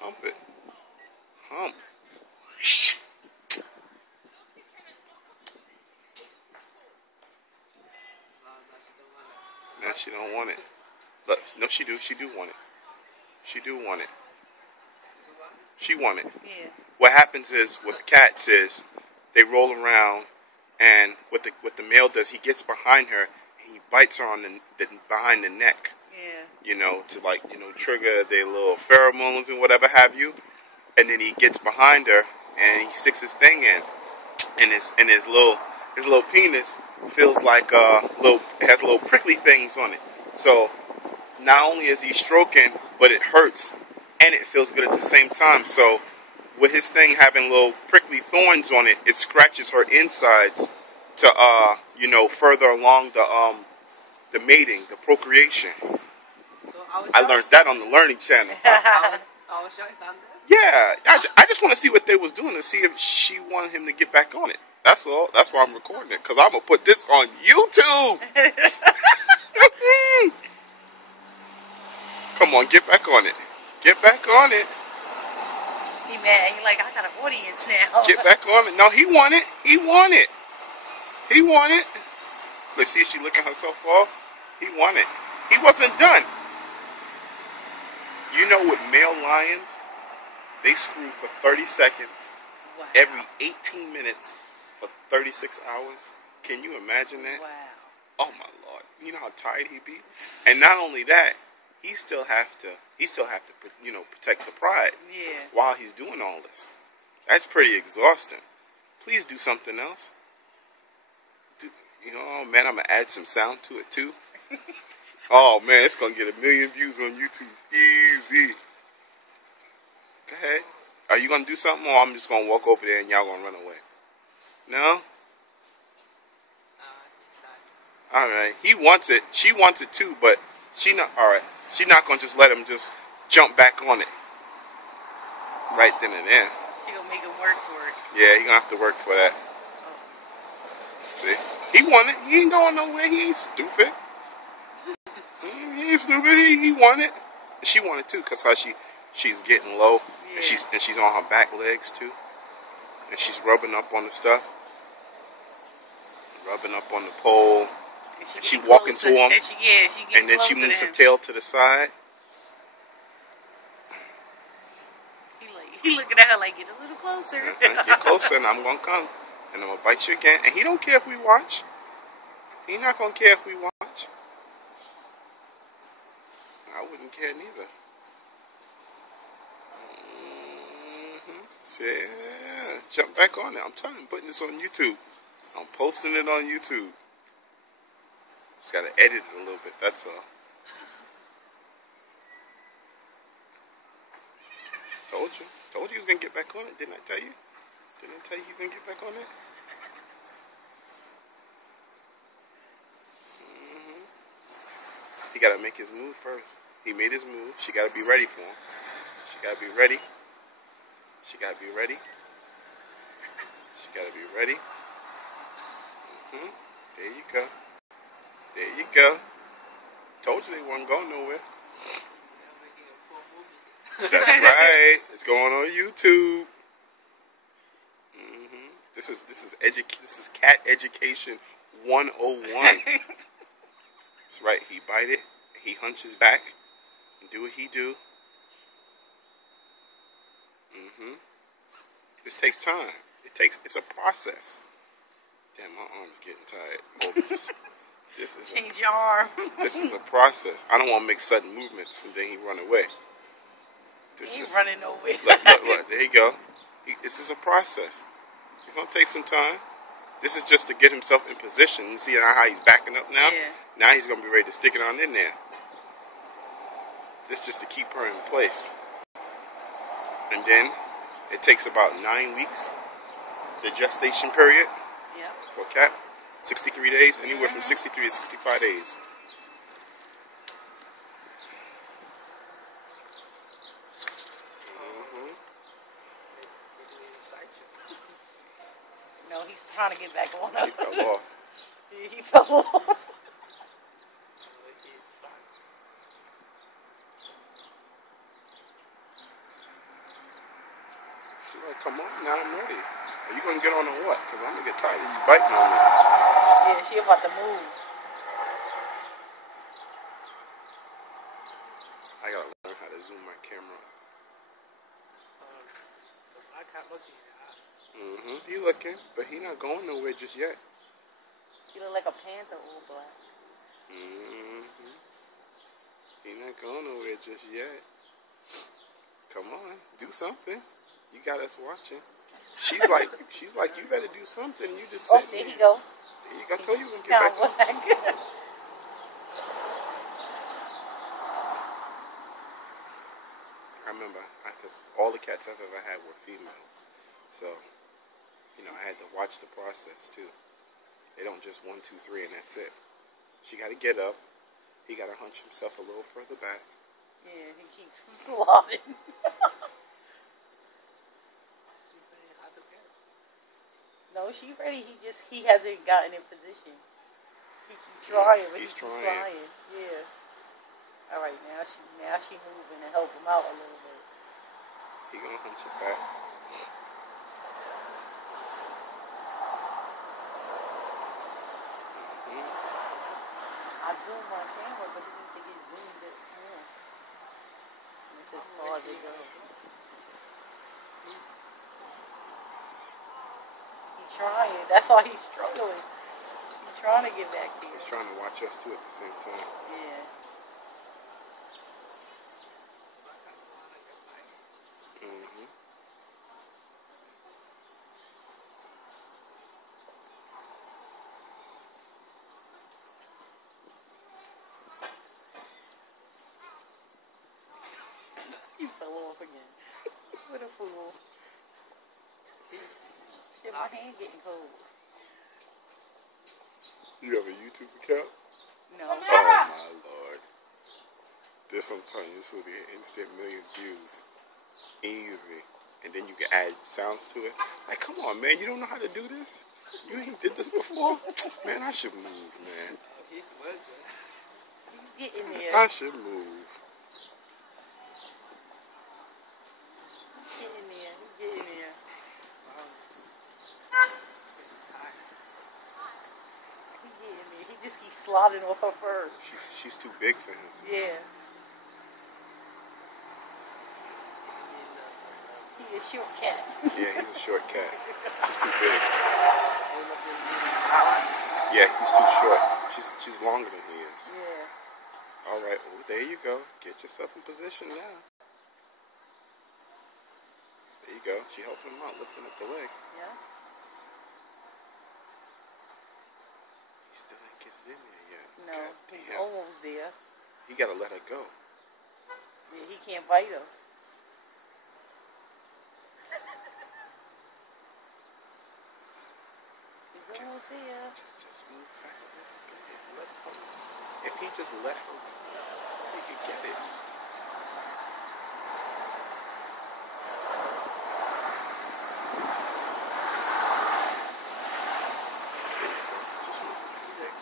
Hump it. Hump. No, she don't want it. Look, no, she do. She do want it. She do want it. She want it. Yeah. What happens is with cats is they roll around, and what the male does, he gets behind her and he bites her on the behind the neck. Yeah. You know, to like, you know, trigger their little pheromones and whatever have you. And then he gets behind her and he sticks his thing in, and his little penis feels like it has little prickly things on it. So not only is he stroking, but it hurts and it feels good at the same time. So with his thing having little prickly thorns on it, it scratches her insides to you know, further along the mating, the procreation. So I learned that on the Learning Channel. I was done there. Yeah, I just want to see what they was doing to see if she wanted him to get back on it. That's all. That's why I'm recording it, because I'm going to put this on YouTube. Come on, get back on it. Get back on it. He mad. He like, I got an audience now. Get back on it. No, he want it. He want it. He want it. Let's see if she licking herself off. He want it. He wasn't done. You know, with male lions, they screw for 30 seconds Wow. every 18 minutes for 36 hours. Can you imagine that? Wow. Oh my Lord! You know how tired he'd be, and not only that, he still have to, you know, protect the pride. Yeah. While he's doing all this. That's pretty exhausting. Please do something else. You know, oh man, I'm gonna add some sound to it too. Oh man, it's gonna get 1 million views on YouTube. Easy. Go ahead. Are you gonna do something, or I'm just gonna walk over there and y'all gonna run away? No? Alright. He wants it. She wants it too, but she not alright. She's not gonna just let him just jump back on it. Right then and there. She gonna make him work for it. Yeah, he gonna have to work for that. See? He want it. He ain't going nowhere. He ain't stupid. He ain't stupid. He want it. She want it too, cause how she's getting low, Yeah. and she's on her back legs too, and she's rubbing up on the stuff, rubbing up on the pole, and she walking to him, and then she moves her tail to the side. He looking at her like, get a little closer. Get closer, and I'm gonna come, and I'm gonna bite you again. And he don't care if we watch. He not gonna care if we watch. I wouldn't care neither. So, yeah, jump back on it. I'm telling you, I'm putting this on YouTube. I'm posting it on YouTube. Just gotta edit it a little bit, that's all. Told you he was gonna get back on it, didn't I tell you? Didn't I tell you he was gonna get back on it? He gotta make his move first. He made his move. She gotta be ready for him. She gotta be ready. She gotta be ready. She gotta be ready. There you go. There you go. Told you they wasn't going nowhere. That's right. It's going on YouTube. This is cat education 101. That's right. He bite it. He hunches back and do what he do. This takes time. It's a process. Damn, my arm's getting tired. Hold this. Change your arm. This is a process. I don't want to make sudden movements and then he run away. He ain't running nowhere. Look, there you go. This is a process. It's going to take some time. This is just to get himself in position. You see how he's backing up now? Yeah. Now he's going to be ready to stick it on in there. This just to keep her in place. And then it takes about 9 weeks, the gestation period for a cat. 63 days, anywhere from 63 to 65 days. No, he's trying to get back on her. He fell off. He fell off. like, come on, now I'm ready. Are you gonna get on or what? Because I'm gonna get tired of you biting on me. Yeah, she about to move. I gotta learn how to zoom my camera. The black cat looking in your eyes. He looking, but he not going nowhere just yet. You look like a panther, all black. He not going nowhere just yet. Come on, do something. You got us watching. She's like, you better do something. You just Oh, sit there there. you go. There you go. I told you we're gonna get back to Black. I remember, because all the cats I've ever had were females. So, you know, I had to watch the process too. They don't just 1, 2, 3 and that's it. She got to get up. He got to hunch himself a little further back. Yeah, he keeps slotting. No, she ready. He hasn't gotten in position. He keeps trying, but He's he keeps trying. trying. Yeah. All right, now she moving to help him out a little bit. He gonna hunch it back. I zoom my camera, but it need to get zoomed in more. This is far as it goes. He's trying. That's why he's struggling. He's trying to get back there. He's trying to watch us too at the same time. Yeah. You fell off again. What a fool. Shit, my hand getting cold. You have a YouTube account? No. Oh my lord. This, I'm telling you, this will be an instant million views. Easy. And then you can add sounds to it. Like, come on, man, you don't know how to do this? You ain't did this before? Man, I should move, man. He's working. You get in there. I should move. Get in there. Get in there. He get in there. He just keeps sliding off her fur. She's too big for him. Yeah. He a short cat. Yeah, he's a short cat. She's too big. Yeah, he's too short. She's longer than he is. Yeah. All right. Oh, there you go. Get yourself in position now. There you go. She helping him out, lifting up the leg. Yeah. He still ain't get it in there yet. No, God he's damn. almost there. He gotta let her go. Yeah, he can't bite her. He's almost there. Just move back a little bit. Let her. If he just let her go, he could get it. Just move back.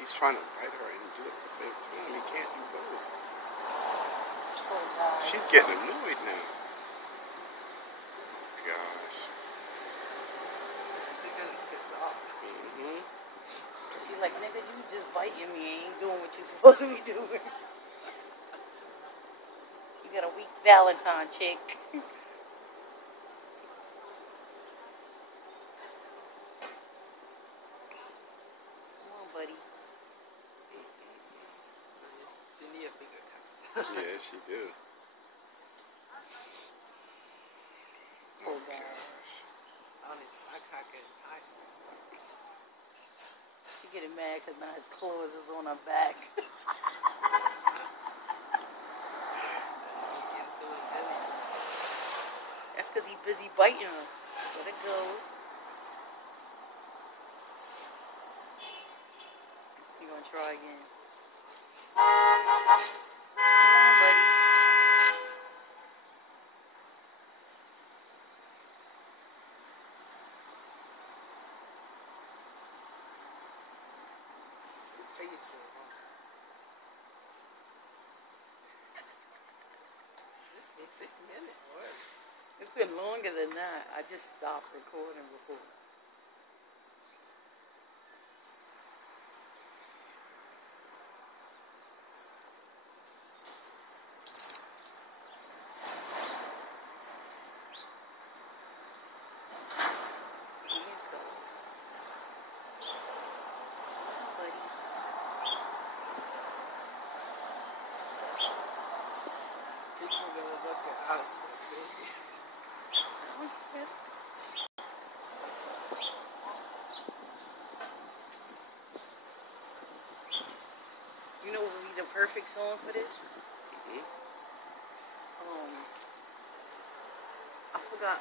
He's trying to bite her and do it at the same time. He can't do both. Poor guy. She's getting annoyed now. Oh, gosh. She's gonna piss off. She like, nigga, you just biting me. Ain't doing what you supposed to be doing. You got a weak Valentine, chick. Come on, buddy. She need a bigger cat. Yeah, she do. Poor Oh, guy. gosh. On his black cat getting tired. She getting mad because now his claws is on her back. That's because he busy biting her. Let it go. You gonna try again? Come on, buddy. He's taking too long. It's been 6 minutes already. It's been longer than that. I just stopped recording before. He's going. Buddy. People gonna look at us. You know what would be the perfect song for this? Mhm. I forgot.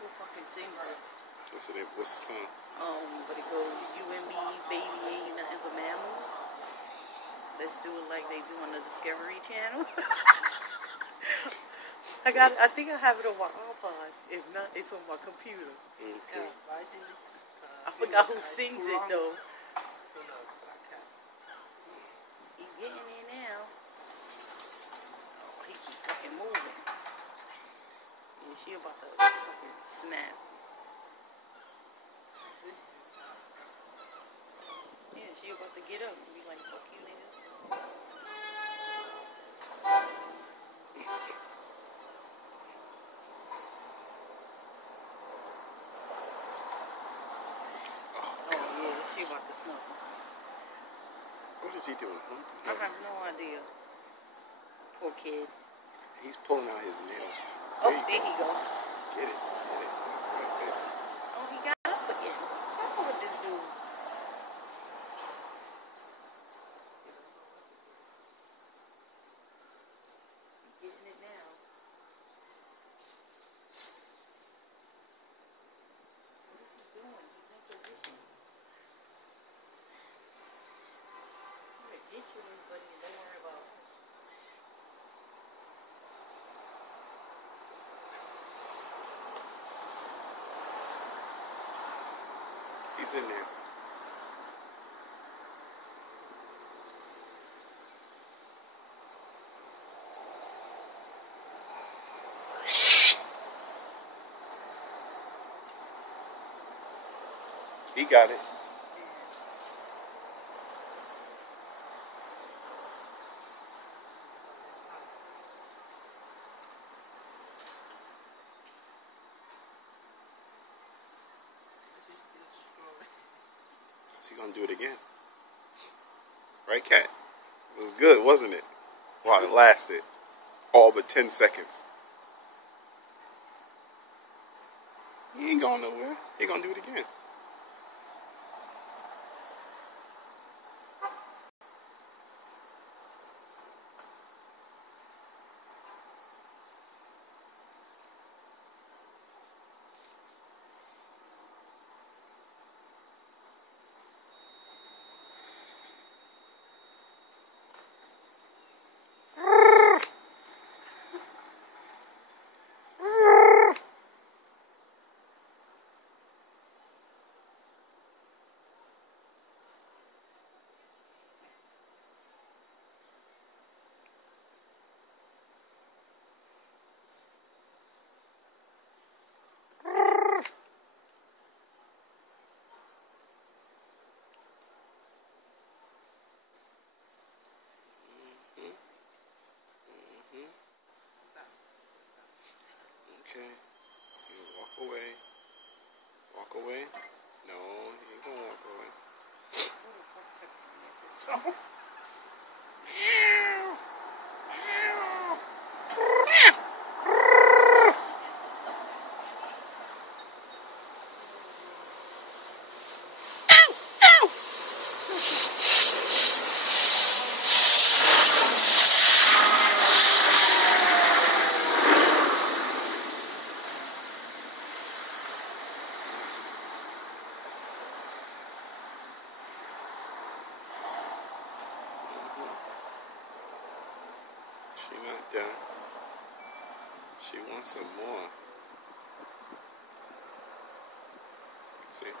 Who fucking sings it? What's the song? But it goes, you and me, baby, ain't nothing but mammals. Let's do it like they do on the Discovery Channel. I think I have it on my iPod. If not, it's on my computer. Okay. Why is it this? I forgot who sings it though. He's getting it now. Oh, he keep fucking moving. Yeah, she about to fucking snap. Yeah, she about to get up and be like, fuck you, nigga. Oh, yeah, she about to snuffle. What is he doing? I have no idea. Poor kid. He's pulling out his nails too. Oh, there he go. Get it. Right there. Oh, he got up again. Fuck with this dude. He's getting it now. What is he doing? He's in position. I'm gonna get you, buddy, and don't worry about us. He's in there. He got it. He gonna do it again. Right, Cat? It was good, wasn't it? While it lasted. All but 10 seconds. He ain't going nowhere. He gonna do it again. Okay. You walk away. Walk away. No, you ain't gonna walk away. Who the fuck texted me at this time? She not done. She wants some more. See?